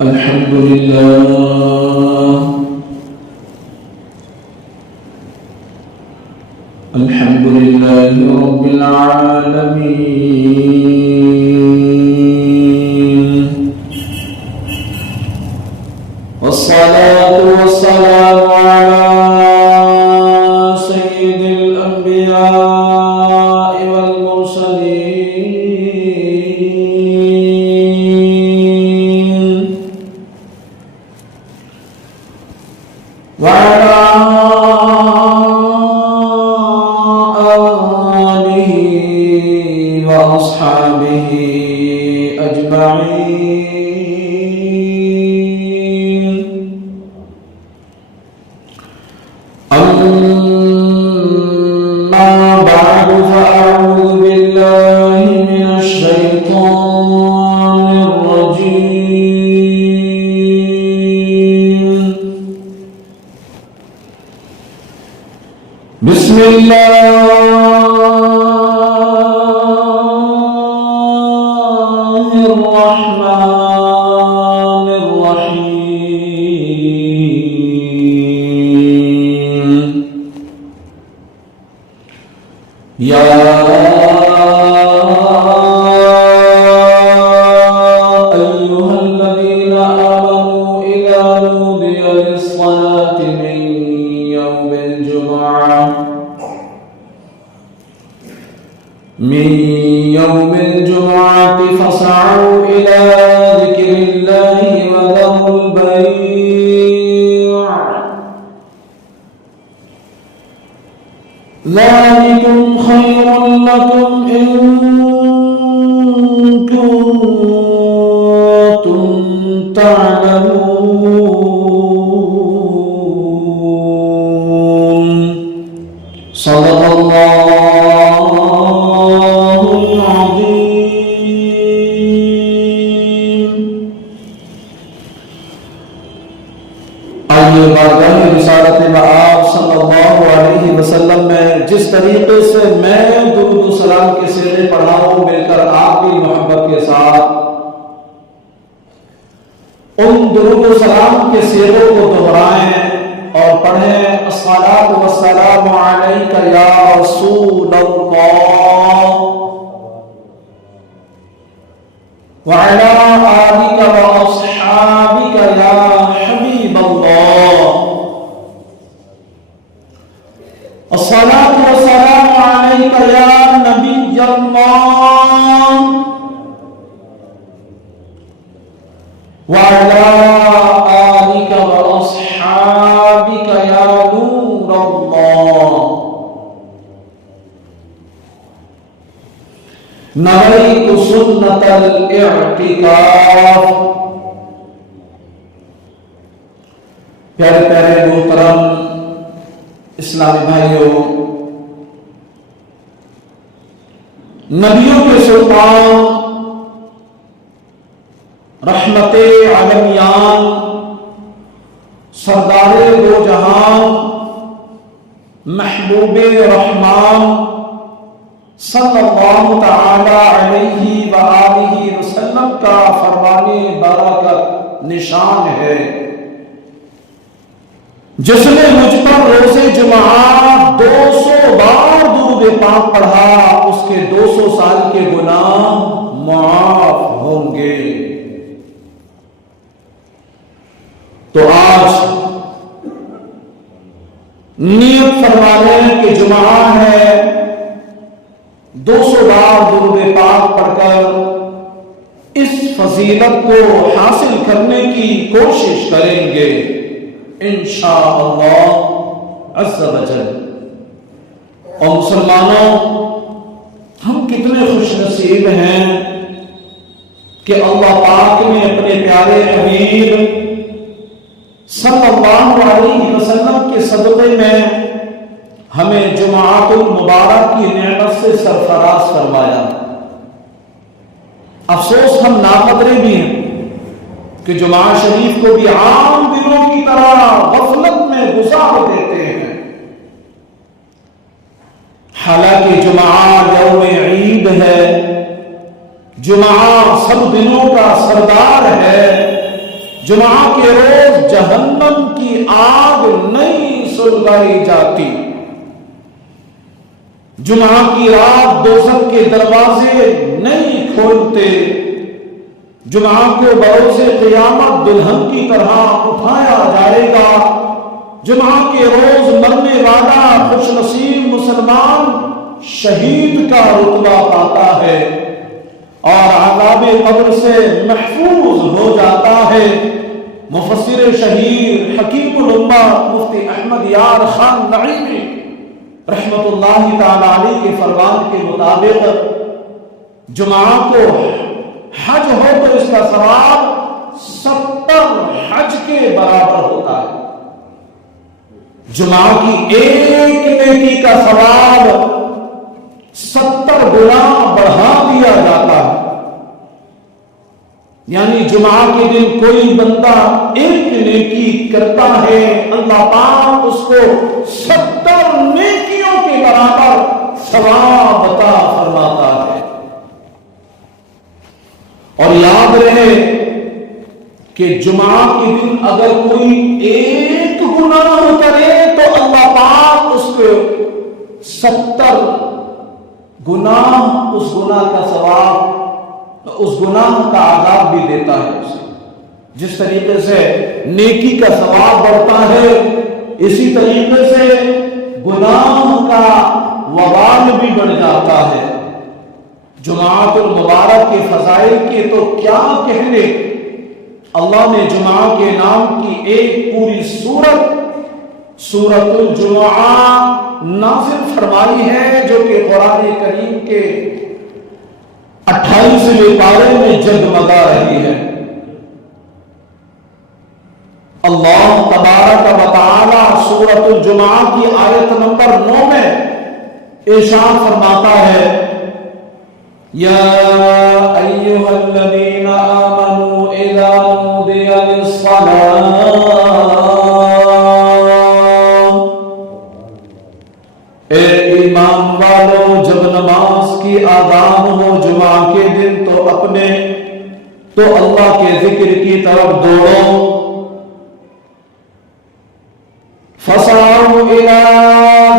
الحمد لله الحمد لله رب العالمين، والصلاة والسلام على سيد الأنبياء والمرسلين، وعلى آله وأصحابه أجمعين. أما بعد، فأعوذ بالله من الشيطان الرجيم. بسم الله الرحمن الرحيم. يا أيها الذين آمنوا إذا نودي للصلاة من يوم الجمعة فاسعوا إلى ذكر الله وذروا البيع، ذلكم خير لكم إن كنتم تعلمون. صدق الله العظيم. آئیے بارگاہ رسالت مآب صلی اللہ علیہ وسلم میں جس طریقے سے میں درود و سلام کے سیرے پڑھاؤں، مل کر آپ کی محبت کے ساتھ ان درود و سلام کے سیروں کو دہرائیں اور پڑھیں. الصلاۃ والسلام علیک یا رسول اللہ وعلی آلک واصحابک یا حبیب اللہ. الصلاۃ والسلام علیک یا نبی اللہ وعلی آلک واصحابک یا نور اللہ. نویت سنت الاعتکاف. پیارے پیارے محترم اسلامی بھائیوں، نبیوں کے سلطان، رحمت عالمیان، سردار دو جہان، محبوب رحمان صلی اللہ تعالی علیہ وآلہ وسلم کا فرمان برکت نشان ہے، جس نے مجھ پر روز جمعہ 200 بار درود پاک پڑھا، اس کے 200 سال کے گناہ معاف ہوں گے. تو آج نیت فرما لیں کہ جمعہ ہے، 200 بار درود پاک پڑھ کر اس فضیلت کو حاصل کرنے کی کوشش کریں گے انشاءاللہ عز و جل. اور مسلمانوں، ہم کتنے خوش نصیب ہیں کہ اللہ پاک نے اپنے پیارے حبیب صلی اللہ علیہ وسلم کے صدقے میں ہمیں جمعۃ المبارک کی نعمت سے سرفراز فرمایا. افسوس ہم ناقدرے بھی ہیں کہ جمعہ شریف کو بھی عام دنوں کی طرح غفلت میں گزار دیتے ہیں. حالانکہ جمعہ یوم عید ہے، جمعہ سب دنوں کا سردار ہے، جمعہ کے روز جہنم کی آگ نہیں سلگائی جاتی، جمعہ کی رات دوزخ کے دروازے نہیں کھولتے، جمعہ کو بروز قیامت دلہن کی طرح اٹھایا جائے گا، جمعہ کے روز مرنے والا خوش نصیب مسلمان شہید کا رتبہ پاتا ہے اور عذاب قبر سے محفوظ ہو جاتا ہے۔ مفسر شہیر حکیم الامہ مفتی احمد یار خان نعیمی رحمت اللہ تعالی علیہ کے فرمان کے مطابق جمعہ کو حج ہو تو اس کا ثواب 70 حج کے برابر ہوتا ہے۔ جمعہ کی ایک نیکی کا ثواب 70 گنا بڑھا دیا جاتا ہے، یعنی جمعہ کے دن کوئی بندہ ایک نیکی کرتا ہے، اللہ پاک اس کو 70 نیکیوں کے برابر ثواب عطا فرماتا ہے۔ اور یاد رہے کہ جمعہ کے دن اگر کوئی ایک گناہ کرے تو اللہ پاک اس کو 70 گناہ، اس گناہ کا ثواب، اس گناہ کا عذاب بھی دیتا ہے اسے۔ جس طریقے سے نیکی کا ثواب بڑھتا ہے، اسی طریقے سے گناہ کا وبال بھی بڑھ جاتا ہے۔ جمعۃ المبارک کے فضائل کے تو کیا کہنے، اللہ نے جمعہ کے نام کی ایک پوری سورۃ الجمعہ نازل فرمائی ہے، جو کہ قرآن کریم کے 28ویں پارے میں جگمگا رہی ہے۔ اللہ تبارک و تعالی سورۃ الجمعہ کی آیت نمبر 9 میں ارشاد فرماتا ہے، یا ایھا الذین آمنوا اذا نودی للصلاۃ، اے ایمان والو جب نماز کی آذان ہو جمعہ کے دن تو اللہ کے ذکر کی طرف دوڑو، فسعوا الی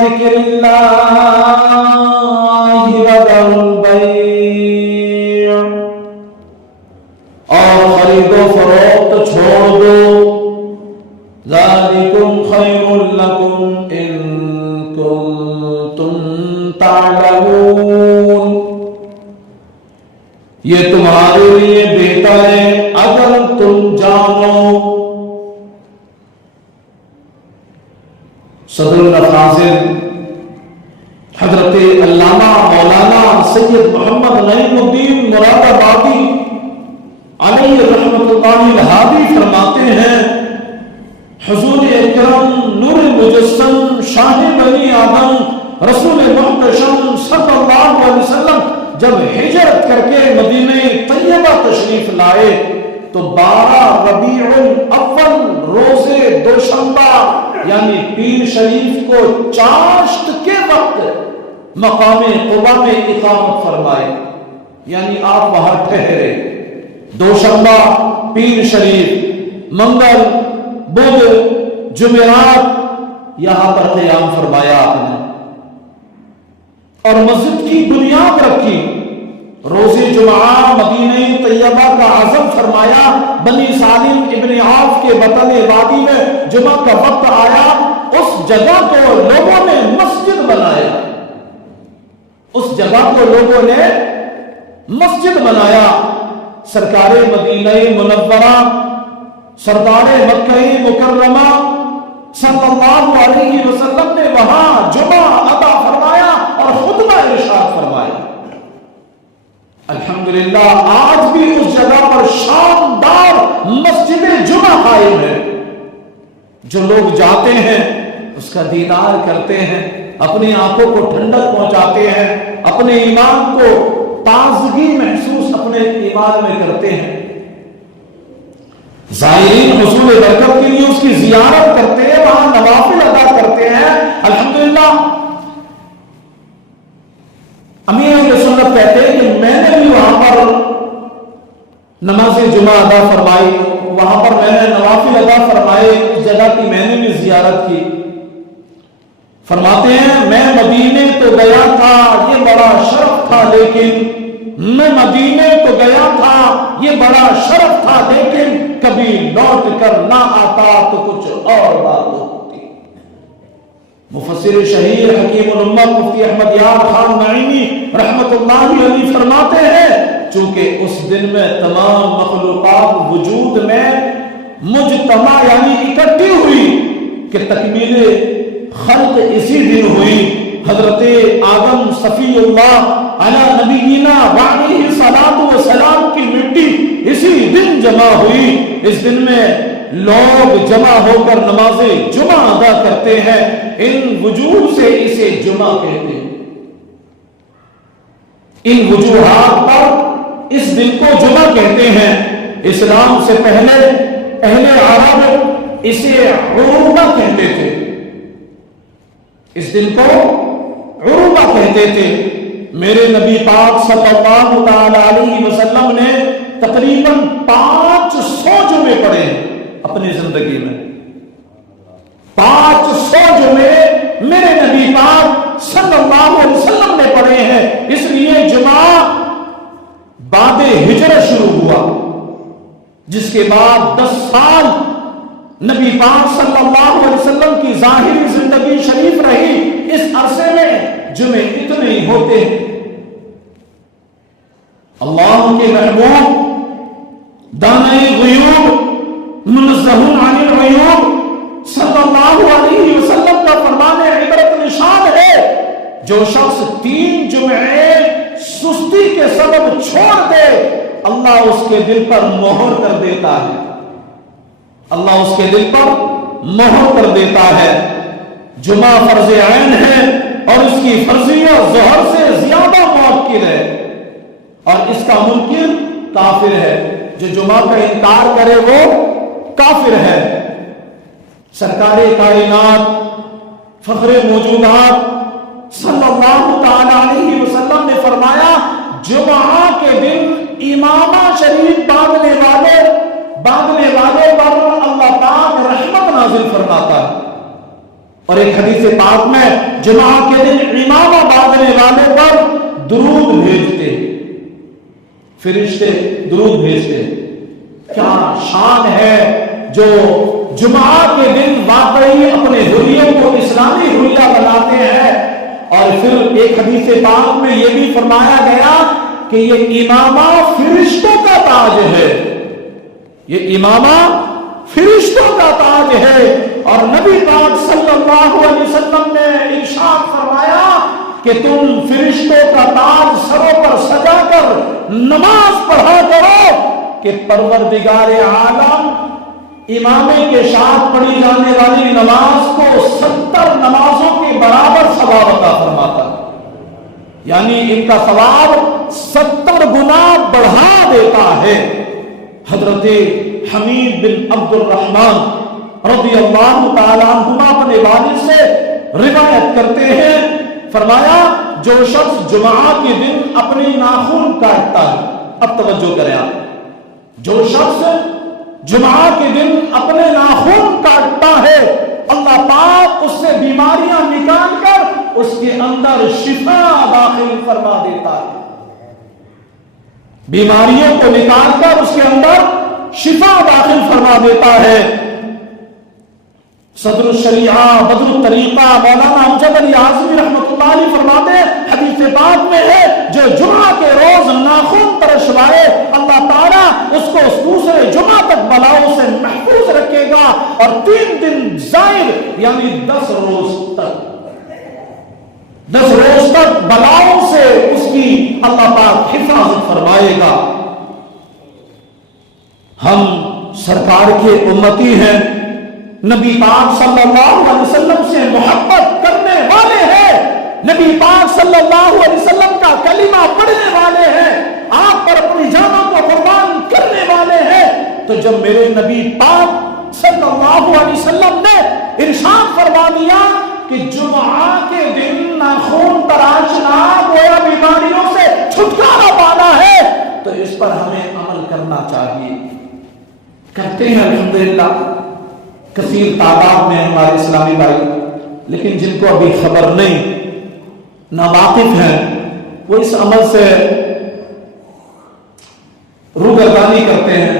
ذکر اللہ وذروا البیع، اور خرید و فروخت چھوڑ دو، ذالکم خیر لکم ان کنتم تعلمون، یہ تمہارے لیے بہتر ہے اگر تم جانو۔ صدر الافاضل حضرت علامہ مولانا سید محمد نعیم الدین مراد آبادی علیہ رحمت اللہ الہادی فرماتے ہیں، حضور اکرم نور مجسم شاہ بنی آدم رسول محتشم صلی اللہ علیہ وسلم جب ہجرت کر کے مدینہ طیبہ تشریف لائے تو 12 ربیع الاول روز دوشنبہ یعنی پیر شریف کو چاشت کے وقت مقام قبا میں اقامت فرمائے، یعنی آپ وہاں ٹھہرے۔ دوشنبہ، پیر شریف، منگل، بدھ، جمعرات یہاں پر قیام فرمایا آپ نے اور مسجد کی بنیاد رکھی۔ روز جمعہ مدینہ طیبہ کا عزم فرمایا، بنی سالم ابن عوف کے بطن وادی میں جمعہ کا وقت آیا، اس جگہ کو لوگوں نے مسجد بنایا، اس جگہ کو لوگوں نے مسجد بنایا۔ سرکار مدینہ منورہ، سردار مکہ مکرمہ صلی اللہ علیہ وسلم نے وہاں جمعہ ادا فرمایا اور خطبہ ارشاد فرمایا۔ الحمدللہ آج بھی اس جگہ پر شاندار مسجد جمعہ قائم ہے۔ جو لوگ جاتے ہیں اس کا دیدار کرتے ہیں، اپنی آنکھوں کو ٹھنڈک پہنچاتے ہیں، اپنے ایمان کو تازگی محسوس اپنے ایمان میں کرتے ہیں۔ زائرین حصول برکت کے لیے اس کی زیارت کرتے ہیں، وہاں نوافل ادا کرتے ہیں۔ الحمدللہ امیر اہل سنت کہتے ہیں کہ میں نے بھی وہاں پر نماز جمعہ ادا فرمائی، وہاں پر میں نے نوافل ادا فرمائے، اس جگہ کی میں نے بھی زیارت کی۔ فرماتے ہیں میں مدینے تو گیا تھا، یہ بڑا شرف تھا، لیکن میں مدینے تو گیا تھا، یہ بڑا شرف تھا، لیکن کبھی لوٹ کر نہ آتا تو کچھ اور بات ہوتی۔ مفسر شہیر حکیم الامہ مفتی احمد یار خان نعیمی رحمت اللہ علیہ فرماتے ہیں چونکہ اس دن میں تمام مخلوقات وجود میں مجتمع یعنی اکٹھی ہوئی کہ تکمیل خلق اسی دن ہوئی۔ حضرت آدم صفی اللہ علی نبینا وعلیہ الصلوۃ والسلام کی مٹی اسی دن جمع ہوئی۔ اس دن میں لوگ جمع ہو کر نماز جمعہ ادا کرتے ہیں، ان وجوہ سے اسے جمعہ کہتے ہیں۔ ان وجوہات پر اس دن کو جمعہ کہتے ہیں۔ اسلام سے پہلے اہل عرب اسے عروبہ کہتے تھے، اس دن کو عروبہ کہتے تھے۔ میرے نبی پاک صلی اللہ تعالی علیہ وسلم نے تقریباً 500 جمعے پڑھے ہیں اپنی زندگی میں۔ 500 جمعے میرے نبی پاک صلی اللہ علیہ وسلم نے پڑھے ہیں، اس لیے جمعہ بعد ہجرت شروع ہوا، جس کے بعد 10 سال نبی پاک صلی اللہ علیہ وسلم کی ظاہری زندگی شریف رہی۔ اس عرصے میں جمعے اتنے ہی ہوتے ہیں۔ اللہ کے محبوب دانائے غیوب منزہ عن العیوب صلی اللہ علیہ وسلم کا فرمان عبرت نشان ہے، جو شخص 3 جمعے سستی کے سبب چھوڑ دے اللہ اس کے دل پر مہر کر دیتا ہے، اللہ اس کے دل پر مہر کر دیتا ہے۔ جمعہ فرض عین ہے اور اس کی فرضیت ظہر سے زیادہ مؤکد ہے، اور اس کا منکر کافر ہے۔ جو جمعہ کا انکار کرے وہ کافر ہے۔ سرکار کائنات فخر موجودات صلی اللہ تعالی علیہ وسلم نے فرمایا جمعہ کے دن امامہ شریف باندھنے والے پر اللہ پاک رحمت نازل فرماتا ہے، اور ایک حدیث پاک میں جمعہ کے دن امامہ باندھنے والے پر درود بھیجتے، فرشتے درود بھیجتے۔ کیا شان ہے جو جمعہ کے دن واقعی اپنے حلیوں کو اسلامی حلیہ بناتے ہیں۔ اور پھر ایک حدیث پاک میں یہ بھی فرمایا گیا کہ یہ امامہ فرشتوں کا تاج ہے، یہ امامہ فرشتوں کا تاج ہے۔ اور نبی پاک صلی اللہ علیہ وسلم نے ارشاد فرمایا کہ تم فرشتوں کا تاج سروں پر سجا کر نماز پڑھا کرو کہ پروردگار عالم امامے کے ساتھ پڑھی جانے والی نماز کو 70 نمازوں کے برابر ثواب عطا فرماتا ہے، یعنی ان کا ثواب 70 گنا بڑھا دیتا ہے۔ حضرت حمید بن عبد الرحمن رضی اللہ تعالیٰ عنہما اپنے والد سے روایت کرتے ہیں، فرمایا جو شخص جمعہ کے دن اپنی ناخن کاٹتا ہے، اب توجہ کریں آپ، جو شخص جمعہ کے دن اپنے ناخن کاٹتا ہے اللہ پاک اس سے بیماریاں نکال کر اس کے اندر شفا داخل فرما دیتا ہے، بیماریوں کو نکال کر اس کے اندر شفا داخل فرما دیتا ہے۔ صدر الشریعہ بدر الطریقہ مولانا امجد علی اعظمی رحمۃ اللہ علیہ فرماتے ہیں حدیث پاک میں ہے جو جمعہ کے روز ناخن ترشوائے اللہ تعالیٰ اس کو دوسرے جمعہ تک بلاؤں سے محفوظ رکھے گا، اور 3 دن زائد یعنی 10 روز تک بلاؤں سے اس کی اللہ پاک حفاظت فرمائے گا۔ ہم سرکار کے امتی ہیں، نبی پاک صلی اللہ علیہ وسلم سے محبت کرنے والے ہیں، نبی پاک صلی اللہ علیہ وسلم کا کلمہ پڑھنے والے ہیں، آپ پر اپنی جانوں کو قربان کرنے والے ہیں۔ تو جب میرے نبی پاک صلی اللہ علیہ وسلم نے ارشاد فرما دیا کہ جمعہ کے دن ناخن تراشنا گویا بیماریوں سے چھٹکارا پانا ہے، تو اس پر ہمیں عمل کرنا چاہیے، کرتے ہیں الحمدللہ کثیر تعداد میں ہمارے اسلامی بھائی، لیکن جن کو ابھی خبر نہیں، ناواقف ہیں، وہ اس عمل سے روگردانی کرتے ہیں.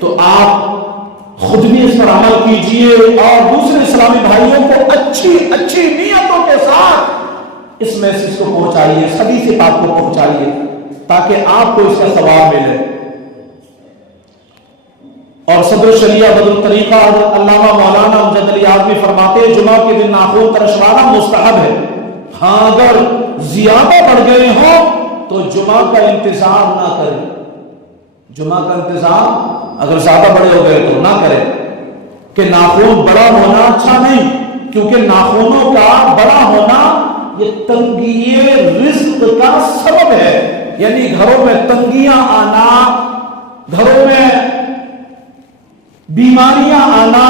تو آپ خود بھی اس پر عمل کیجئے اور دوسرے اسلامی بھائیوں کو اچھی اچھی نیتوں کے ساتھ اس میسج کو پہنچائیے، اس حدیث پاک کو پہنچائیے، تاکہ آپ کو اس کا ثواب ملے. اور صدر الشریعہ بدر الطریقہ علامہ مولانا امجد علی آدمی فرماتے ہیں جمعہ کے دن ناخن ترشوانا مستحب ہے. ہاں اگر زیادہ بڑھ گئے ہوں تو جمعہ کا انتظار نہ کریں. جمعہ کا انتظار اگر زیادہ بڑے ہو گئے تو نہ کریں، کہ ناخن بڑا ہونا اچھا نہیں، کیونکہ ناخنوں کا بڑا ہونا یہ تنگی رزق کا سبب ہے. یعنی گھروں میں تنگیاں آنا، گھروں میں بیماریاں آنا،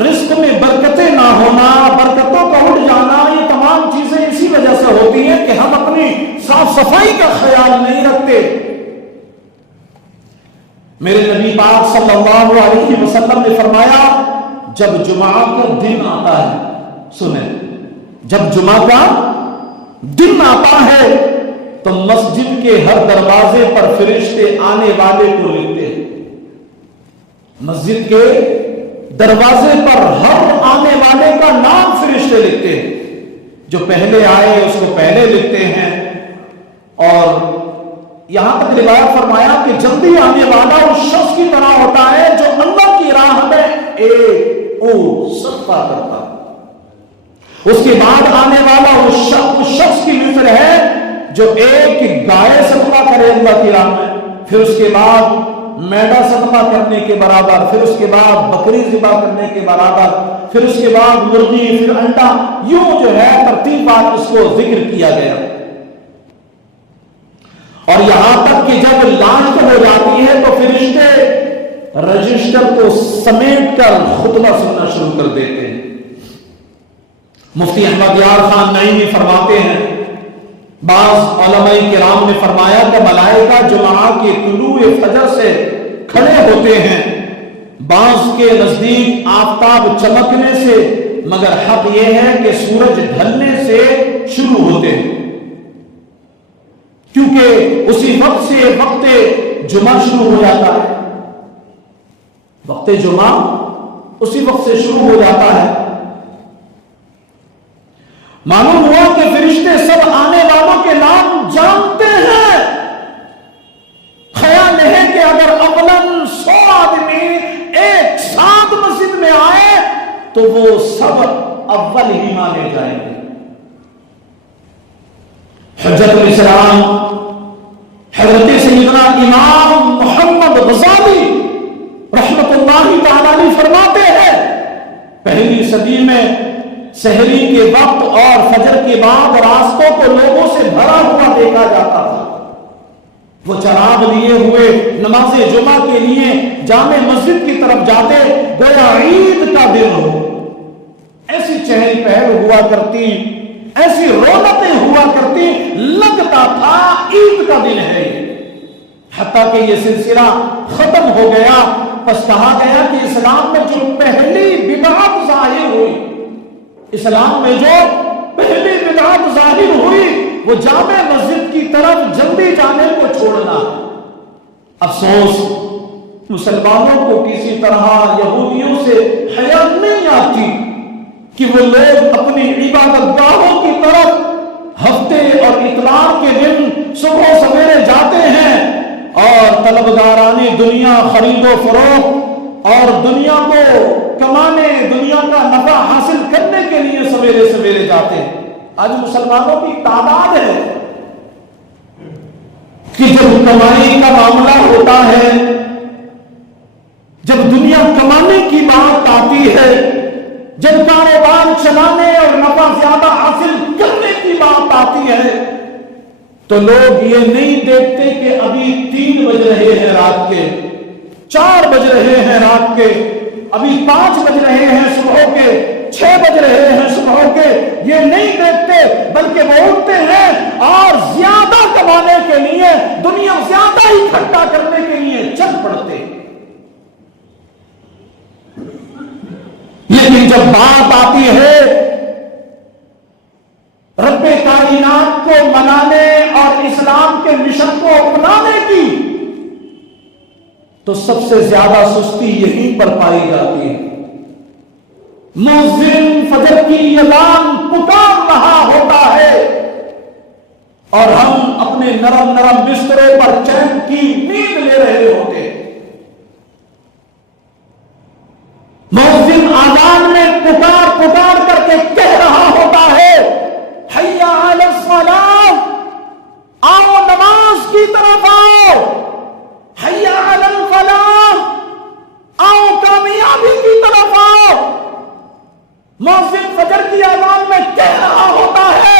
رزق میں برکتیں نہ ہونا، برکتوں کا اٹھ جانا، یہ تمام چیزیں اسی وجہ سے ہوتی ہیں کہ ہم اپنی صاف صفائی کا خیال نہیں رکھتے. میرے نبی پاک صلی اللہ علیہ وسلم نے فرمایا جب جمعہ کا دن آتا ہے، سنیں، جب جمعہ کا دن آتا ہے تو مسجد کے ہر دروازے پر فرشتے آنے والے کو لکھتے ہیں. مسجد کے دروازے پر ہر آنے والے کا نام فرشتے لکھتے ہیں. جو پہلے آئے اس کو پہلے لکھتے ہیں. اور یہاں تک روایت فرمایا کہ جلدی آنے والا اس شخص کی طرح ہوتا ہے جو اللہ کی راہ میں ایک صدقہ کرتا. اس کے بعد آنے والا اس شخص کی مثل ہے جو ایک گائے صدقہ کرے اللہ کی راہ میں، پھر اس کے بعد میڈا صدقہ کرنے کے برابر، پھر اس کے بعد بکری ذبح کرنے کے برابر، پھر اس کے بعد مرغی، پھر انڈا، یوں جو ہے ترتیب بات اس کو ذکر کیا گیا. اور یہاں تک کہ جب لانچ ہو جاتی ہے تو فرشتے رجسٹر کو سمیٹ کر خطبہ سننا شروع کر دیتے ہیں. مفتی احمد یار خان نعیمی فرماتے ہیں بعض علماء کرام نے فرمایا کہ ملائکہ جمعہ کے طلوع فجر سے کھڑے ہوتے ہیں، بعض کے نزدیک آفتاب چمکنے سے، مگر حق یہ ہے کہ سورج ڈھلنے سے شروع ہوتے ہیں، کیونکہ اسی وقت سے وقت جمعہ شروع ہو جاتا ہے. وقت جمعہ اسی وقت سے شروع ہو جاتا ہے. معلوم ہوا کہ فرشتے سب آنے والوں کے نام جانتے ہیں. خیال ہے کہ اگر اولاً 100 آدمی ایک ساتھ مسجد میں آئے تو وہ سب اول ہی مانے جائیں گے. حجت الاسلام حضرت سیدنا امام محمد غزالی رحمت اللہ تعالی علیہ فرماتے ہیں پہلی صدی میں سحری کے وقت اور فجر کے بعد راستوں کو لوگوں سے بھرا ہوا دیکھا جاتا تھا. وہ چراغ لیے ہوئے نماز جمعہ کے لیے جامع مسجد کی طرف جاتے گویا عید کا دن ہو. ایسی چہل پہل ہوا کرتی، ایسی رونقیں ہوا کرتی، لگتا تھا عید کا دن ہے. حتیٰ کہ یہ سلسلہ ختم ہو گیا، پس کہا گیا کہ اسلام میں جو پہلی بدعت ظاہر ہوئی، اسلام میں جو پہلی بدعت ظاہر ہوئی وہ جامع مسجد کی طرف جلدی جانے کو چھوڑنا. افسوس مسلمانوں کو کسی طرح یہودیوں سے حیا نہیں آتی کہ وہ لوگ اپنی عبادت گاہوں کی طرف ہفتے اور اتوار کے دن صبح سویرے جاتے ہیں اور طلبگارانی دنیا خرید و فروخت اور دنیا کو کمانے، دنیا کا نفع حاصل کرنے کے لیے سویرے سویرے جاتے ہیں. آج مسلمانوں کی تعداد ہے کہ جب کمائی کا معاملہ ہوتا ہے، جب دنیا کمانے کی بات آتی ہے، جب کاروبار چلانے اور نفع زیادہ حاصل کرنے کی بات آتی ہے، تو لوگ یہ نہیں دیکھتے کہ ابھی 3 بج رہے ہیں رات کے، 4 بج رہے ہیں رات کے، ابھی 5 بج رہے ہیں صبح کے، 6 بج رہے ہیں صبح کے. یہ نہیں دیکھتے بلکہ وہ اٹھتے ہیں اور زیادہ کمانے کے لیے، دنیا زیادہ اکٹھا کرنے کے لیے چل پڑتے. لیکن جب بات آتی ہے رب کائنات کو منانے اور اسلام کے مشن کو اپنانے کی تو سب سے زیادہ سستی یہیں پر پائی جاتی ہے۔ مؤذن فجر کی اذان پکار رہا ہوتا ہے اور ہم اپنے نرم نرم بستروں پر چین کی نیند لے رہے ہوتے ہیں۔ مؤذن اذان میں پکار پکار کر کے کہہ رہا ہوتا ہے حی علی الصلاۃ، آؤ نماز کی طرف آؤ، حی علی الفلاح، آؤ کامیابی کی طرف آؤ۔ مؤذن فجر کی اذان میں کہہ رہا ہوتا ہے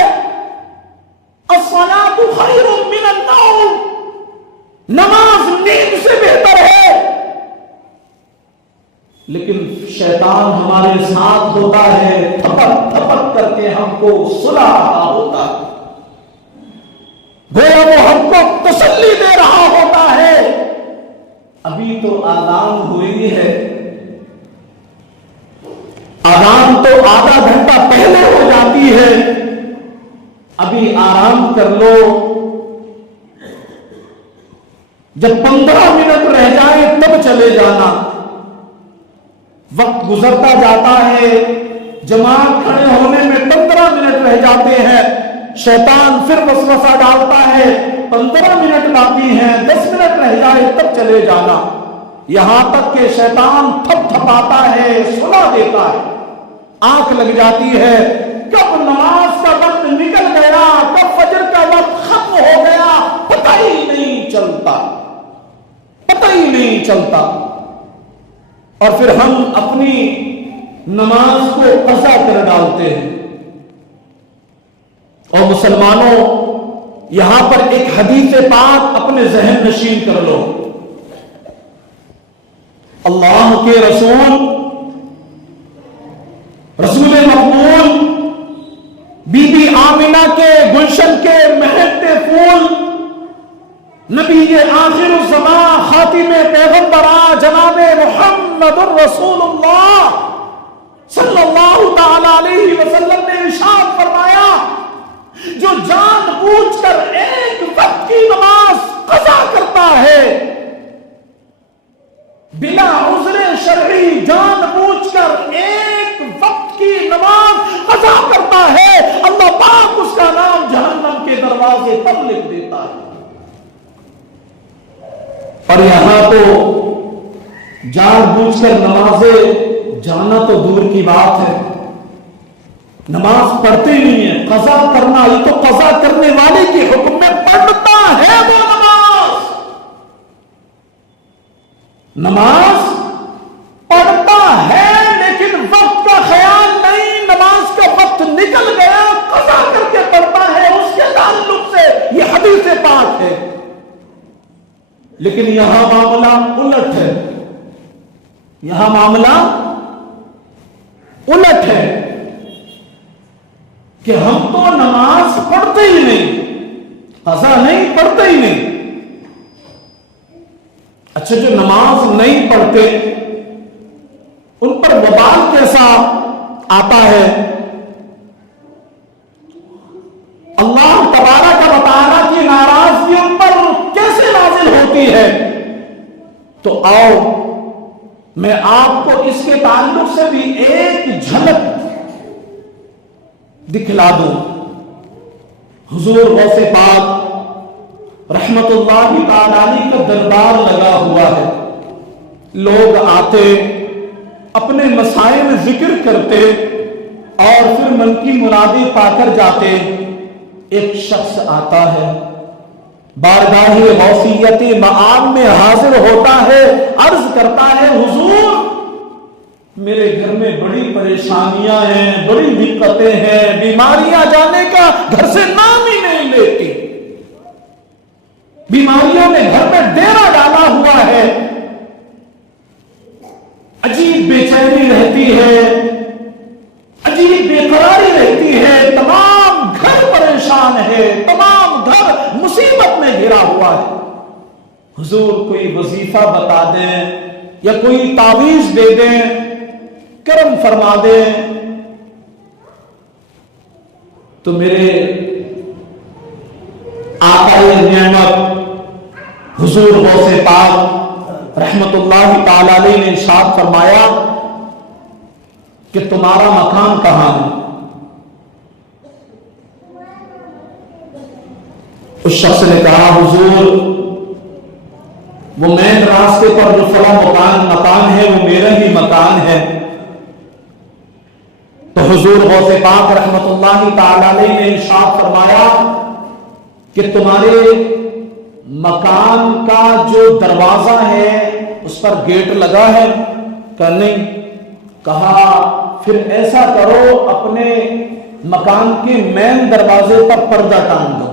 الصلاۃ خیر من النوم، نماز نیند سے بہتر ہے۔ لیکن شیطان ہمارے ساتھ ہوتا ہے، تھپک تھپک کر کے ہم کو سلا رہا ہوتا ہے، گویا وہ ہم کو تسلی دے رہا ہوتا ہے ابھی تو اذان ہوئی ہے، اذان تو آدھا گھنٹہ پہلے ہو جاتی ہے، ابھی آرام کر لو، جب 15 منٹ رہ جائے تب چلے جانا۔ وقت گزرتا جاتا ہے، جماعت کھڑے ہونے میں 15 منٹ رہ جاتے ہیں، شیطان پھر وسوسہ ڈالتا ہے 15 منٹ باقی ہیں، 10 منٹ رہ جائے تب چلے جانا، یہاں تک کہ شیطان تھپ تھپاتا ہے، سلا دیتا ہے، آنکھ لگ جاتی ہے، کب نماز کا وقت نکل گیا، کب فجر کا وقت ختم ہو گیا پتہ ہی نہیں چلتا، پتہ ہی نہیں چلتا، اور پھر ہم اپنی نماز کو قضا کر ڈالتے ہیں۔ اور مسلمانوں، یہاں پر ایک حدیث پاک اپنے ذہن نشین کر لو۔ اللہ کے رسول مقبول بی بی آمنہ کے گلشن کے مہکتے پھول، نبی آخر الزمان خاتم پیغمبران جناب محمد الرسول اللہ صلی اللہ تعالی علیہ وسلم نے ارشاد فرمایا، جو جان بوجھ کر ایک وقت کی نماز قضا کرتا ہے، بلا عذر شرعی جان بوجھ کر ایک وقت کی نماز قضا کرتا ہے، اللہ پاک اس کا نام جہنم کے دروازے پر لکھ دیتا ہے۔ اور یہاں تو جان بوجھ کر نمازیں جانا تو دور کی بات ہے، نماز پڑھتے نہیں ہیں، قضا کرنا، یہ تو قضا کرنے والے کے حکم میں پڑھتا ہے وہ نماز پڑھتا ہے، لیکن وقت کا خیال نہیں، نماز کا وقت نکل گیا قضا کر کے پڑھتا ہے، اس کے تعلق سے یہ حدیث پاک ہے۔ لیکن یہاں معاملہ الٹ ہے، یہاں معاملہ الٹ ہے کہ ہم تو نماز پڑھتے ہی نہیں، قضا نہیں، پڑھتے ہی نہیں۔ اچھا، جو نماز نہیں پڑھتے ان پر وبال کیسا آتا ہے؟ اللہ تبارک و تعالیٰ کی ناراضگی ان پر کیسے نازل ہوتی ہے؟ تو آؤ میں آپ کو اس کے تعلق سے بھی ایک جھلک دکھلا دوں۔ حضور غوث پاک رحمت اللہ تعالی کا دربار لگا ہوا ہے، لوگ آتے اپنے مسائل ذکر کرتے اور پھر من کی مرادی پا کر جاتے۔ ایک شخص آتا ہے، بارگاہ غوثیت مآب میں حاضر ہوتا ہے، عرض کرتا ہے حضور میرے گھر میں بڑی پریشانیاں ہیں، بڑی دقتیں ہیں، بیماریاں جانے کا گھر سے نام ہی نہیں لیتی، بیماریوں نے گھر میں ڈیرا ڈالا ہوا ہے، عجیب بے چینی رہتی ہے، عجیب بے قراری رہتی ہے، تمام گھر پریشان ہے، تمام گھر مصیبت میں گھرا ہوا ہے۔ حضور کوئی وظیفہ بتا دیں یا کوئی تعویذ دے دیں۔ کرم فرما دیں تو میرے آقا نعمت حضور غوث پاک رحمت اللہ تعالی علیہ نے ارشاد فرمایا کہ تمہارا مکان کہاں ہے؟ اس شخص نے کہا حضور وہ مین راستے پر جو فلاں مکان ہے وہ میرا ہی مکان ہے۔ تو حضور غوث پاک رحمت اللہ تعالی علیہ نے ارشاد فرمایا کہ تمہارے مکان کا جو دروازہ ہے اس پر گیٹ لگا ہے؟ کہ نہیں۔ کہا پھر ایسا کرو اپنے مکان کے مین دروازے پر پردہ ٹانگ دو،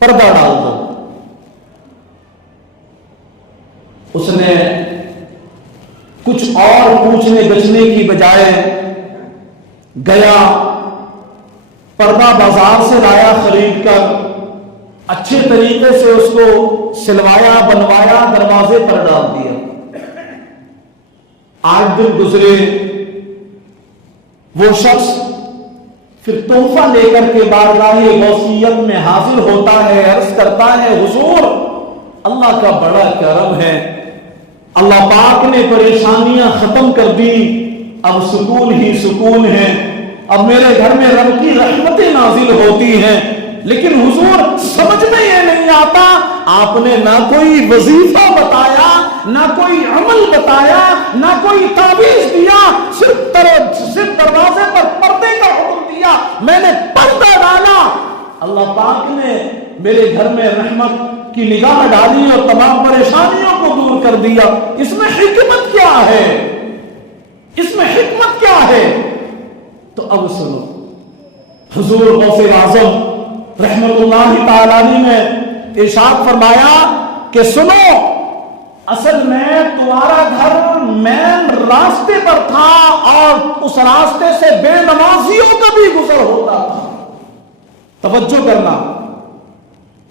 پردہ ڈال دو۔ اس نے کچھ اور پوچھنے گچھنے کی بجائے گیا، پردہ بازار سے لایا خرید کر، اچھے طریقے سے اس کو سلوایا بنوایا، دروازے پر ڈال دیا۔ 8 دن گزرے، وہ شخص پھر تحفہ لے کر کے بارگاہ غوثیت میں حاضر ہوتا ہے، عرض کرتا ہے حضور اللہ کا بڑا کرم ہے، اللہ پاک نے پریشانیاں ختم کر دی، اب سکون ہی سکون ہے، اب میرے گھر میں رب کی رحمتیں نازل ہوتی ہیں۔ لیکن حضور سمجھ میں یہ نہیں آتا، آپ نے نہ کوئی وظیفہ بتایا، نہ کوئی عمل بتایا، نہ کوئی تعویذ دیا، صرف دروازے پر پردے کا حکم دیا، میں نے پردہ ڈالا، اللہ پاک نے میرے گھر میں رحمت کی نگاہ ڈالی اور تمام پریشانیوں کو دور کر دیا۔ اس میں حکمت کیا ہے؟ اس میں حکمت کیا ہے؟ تو اب سنو، حضور غوث اعظم رحمت اللہ تعالی نے ارشاد فرمایا کہ سنو، اصل میں تمہارا گھر مین راستے پر تھا اور اس راستے سے بے نمازیوں کا بھی گزر ہوتا تھا۔ توجہ کرنا،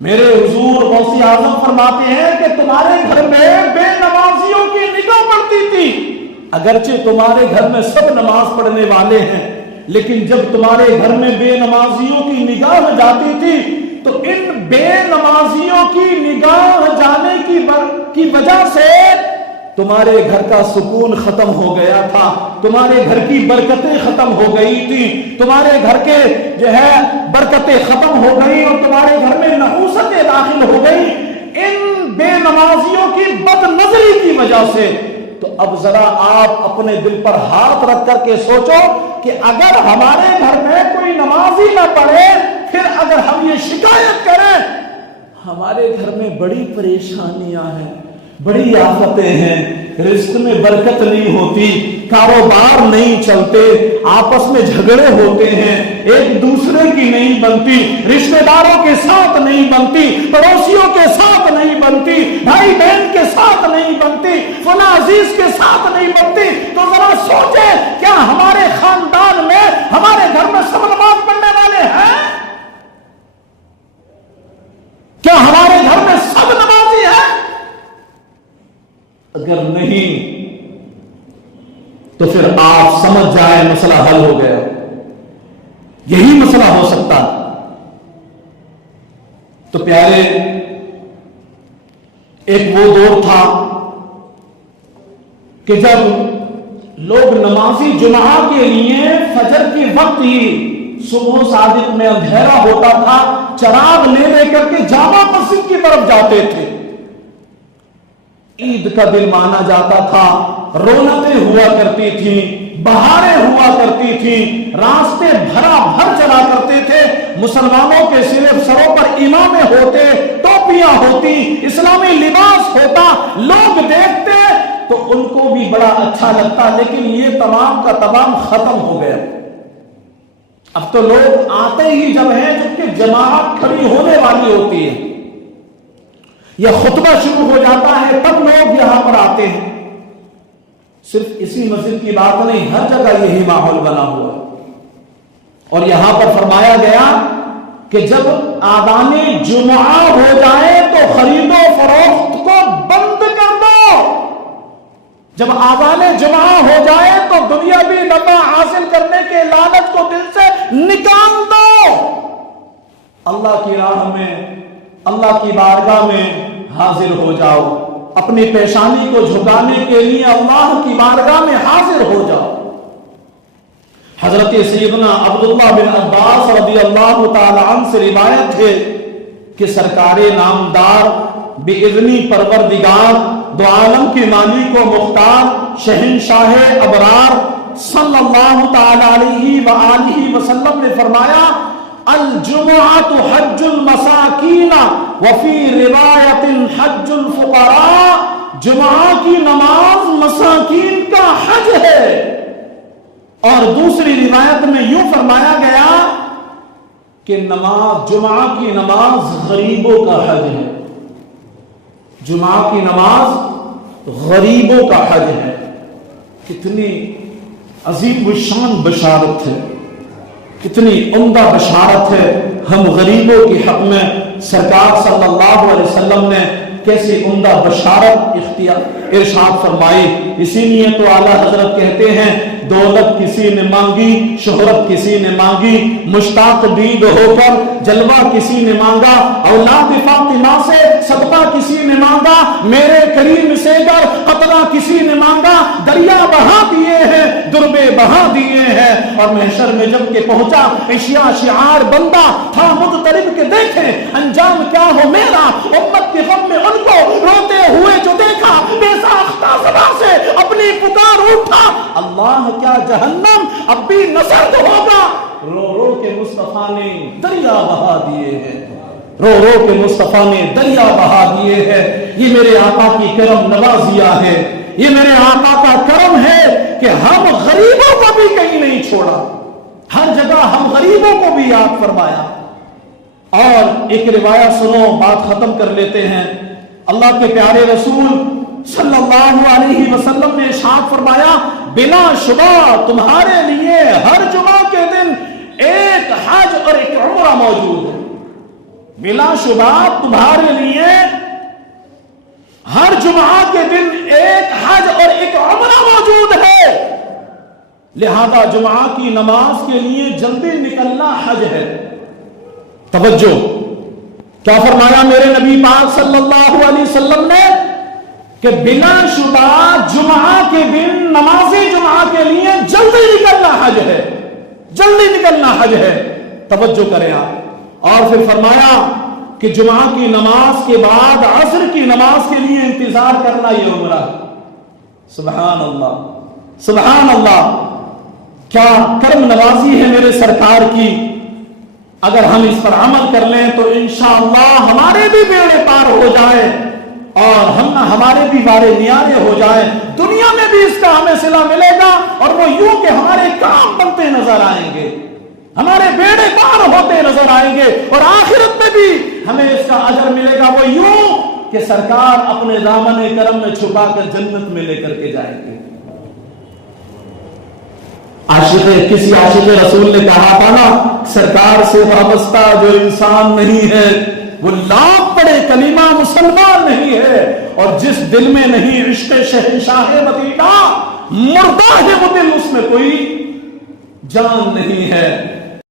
میرے حضور غوث اعظم فرماتے ہیں کہ تمہارے گھر میں بے نمازیوں کی نگاہ پڑتی تھی، اگرچہ تمہارے گھر میں سب نماز پڑھنے والے ہیں، لیکن جب تمہارے گھر میں بے نمازیوں کی نگاہ جاتی تھی تو ان بے نمازیوں کی نگاہ جانے کی وجہ سے تمہارے گھر کا سکون ختم ہو گیا تھا، تمہارے گھر کی برکتیں ختم ہو گئی تھی، تمہارے گھر کے جو ہے برکتیں ختم ہو گئی اور تمہارے گھر میں نحوستیں داخل ہو گئی ان بے نمازیوں کی بد نظری کی وجہ سے۔ تو اب ذرا آپ اپنے دل پر ہاتھ رکھ کر کے سوچو کہ اگر ہمارے گھر میں کوئی نمازی نہ پڑھے، پھر اگر ہم یہ شکایت کریں ہمارے گھر میں بڑی پریشانیاں ہیں، بڑی آفتیں ہیں، رزق میں برکت نہیں ہوتی، کاروبار نہیں چلتے، آپس میں جھگڑے ہوتے ہیں، ایک دوسرے کی نہیں بنتی، رشتہ داروں کے ساتھ نہیں بنتی، پڑوسیوں کے ساتھ نہیں بنتی، بھائی بہن کے ساتھ نہیں بنتی، فلاں عزیز کے ساتھ نہیں بنتی، تو ذرا سوچیں کیا ہمارے خاندان میں، ہمارے گھر میں سب نماز پڑھنے والے ہیں؟ کیا ہمارے گھر میں سب نمازی ہیں؟ اگر نہیں تو پھر آپ سمجھ جائیں مسئلہ حل ہو گیا، یہی مسئلہ ہو سکتا۔ تو پیارے، ایک وہ دور تھا کہ جب لوگ نمازی جمعہ کے لیے فجر کے وقت ہی صبح صادق میں اندھیرا ہوتا تھا، چراغ لے کر کے جامع مسجد کی طرف جاتے تھے، عید کا دن مانا جاتا تھا، رونقیں ہوا کرتی تھیں، بہاریں ہوا کرتی تھیں، راستے بھرا بھر چلا کرتے تھے، مسلمانوں کے صرف سروں پر امامے ہوتے، ٹوپیاں ہوتی، اسلامی لباس ہوتا، لوگ دیکھتے تو ان کو بھی بڑا اچھا لگتا، لیکن یہ تمام کا تمام ختم ہو گیا۔ اب تو لوگ آتے ہی جب ہیں جبکہ جماعت کھڑی ہونے والی ہوتی ہے، یہ خطبہ شروع ہو جاتا ہے تب لوگ یہاں پر آتے ہیں۔ صرف اسی مسجد کی بات نہیں، ہر جگہ یہی ماحول بنا ہوا ہے۔ اور یہاں پر فرمایا گیا کہ جب آذان جمعہ ہو جائے تو خرید و فروخت کو بند کر دو، جب آذان جمعہ ہو جائے تو دنیاوی نفع حاصل کرنے کے لالچ کو دل سے نکال دو، اللہ کی راہ میں، اللہ کی بارگاہ میں حاضر ہو جاؤ، اپنی پیشانی کو جھکانے کے لیے اللہ کی بارگاہ میں حاضر ہو جاؤ۔ حضرت سیدنا عبداللہ بن عباس رضی اللہ تعالی عنہ سے روایت ہے کہ سرکار نامدار بِإِذْنِ پروردگار دو عالم کے مالک و مختار شہنشاہ ابرار صلی اللہ تعالی علیہ وآلہ وسلم نے فرمایا الجمعۃ حج المساکین وفی روایت حج الفقراء، جمعہ کی نماز مساکین کا حج ہے۔ اور دوسری روایت میں یوں فرمایا گیا کہ نماز، جمعہ کی نماز غریبوں کا حج ہے، جمعہ کی نماز غریبوں کا حج ہے۔ کتنی عظیم الشان بشارت ہے، کتنی عمدہ بشارت ہے۔ ہم غریبوں کے حق میں سرکار صلی اللہ علیہ وسلم نے کیسی عمدہ بشارت ارشاد فرمائی۔ اسی لیے تو اعلیٰ حضرت کہتے ہیں دولت کسی نے مانگی، شہرت کسی نے مانگی، مشتاق دید ہو کر جلوہ کسی نے مانگا، اولاد فاطمہ سے صدقہ کسی نے مانگا، میرے کریم سے گر قطرہ کسی نے مانگا، دریا بہا دیے ہیں، دربے بہا دیے ہیں۔ اور محشر میں جب کہ پہنچا اشیاء شعار بندہ تھا مضطرب کے دیکھیں انجام کیا ہو میرا، امت کے غم میں ان کو روتے ہوئے جو دیکھا، بے ساختہ زبان سے اپنی پکار اٹھا، اللہ کیا جہنم اب بھی نصرت ہوگا۔ رو رو کے مصطفیٰ نے دریا بہا دیے ہیں، رو رو کے مصطفیٰ نے دریا بہا دیے ہیں۔ یہ میرے آقا کی کرم نوازیہ ہے، یہ میرے آقا کا کرم ہے کہ ہم غریبوں کو بھی کہیں نہیں چھوڑا، ہر جگہ ہم غریبوں کو بھی یاد فرمایا۔ اور ایک روایت سنو، بات ختم کر لیتے ہیں۔ اللہ کے پیارے رسول صلی اللہ علیہ وسلم نے ارشاد فرمایا بلا شبہ تمہارے لیے ہر جمعہ کے دن ایک حج اور ایک عمرہ موجود ہے۔ بلا شبہ تمہارے لیے ہر جمعہ کے دن ایک حج اور ایک عمرہ موجود ہے، لہذا جمعہ کی نماز کے لیے جلدی نکلنا حج ہے۔ توجہ، کیا فرمایا میرے نبی پاک صلی اللہ علیہ وسلم نے کہ بلا شبہ جمعہ کے دن نماز جمعہ کے لیے جلدی نکلنا حج ہے، جلدی نکلنا حج ہے۔ توجہ کریں آپ۔ اور پھر فرمایا کہ جمعہ کی نماز کے بعد عصر کی نماز کے لیے انتظار کرنا یہ عمرہ۔ سبحان اللہ، سبحان اللہ، کیا کرم نوازی ہے میرے سرکار کی۔ اگر ہم اس پر عمل کر لیں تو انشاءاللہ ہمارے بھی بیڑے پار ہو جائیں اور ہمارے بھی بارے نیارے ہو جائیں، دنیا میں بھی اس کا ہمیں صلہ ملے گا اور وہ یوں کہ ہمارے کام بنتے نظر آئیں گے، ہمارے بیڑے پار ہوتے نظر آئیں گے، اور آخرت میں بھی ہمیں اس کا اجر ملے گا، وہ یوں کہ سرکار اپنے دامن کرم میں چھپا کر جنت میں لے کر کے جائیں گے۔ کسی عاشق رسول نے کہا تھا نا، سرکار سے وابستہ جو انسان نہیں ہے وہ لاکھ پڑے کلمہ مسلمان نہیں ہے، اور جس دل میں نہیں عشق شہنشاہ مدینہ مردہ ہے وہ دل، اس میں کوئی جان نہیں ہے۔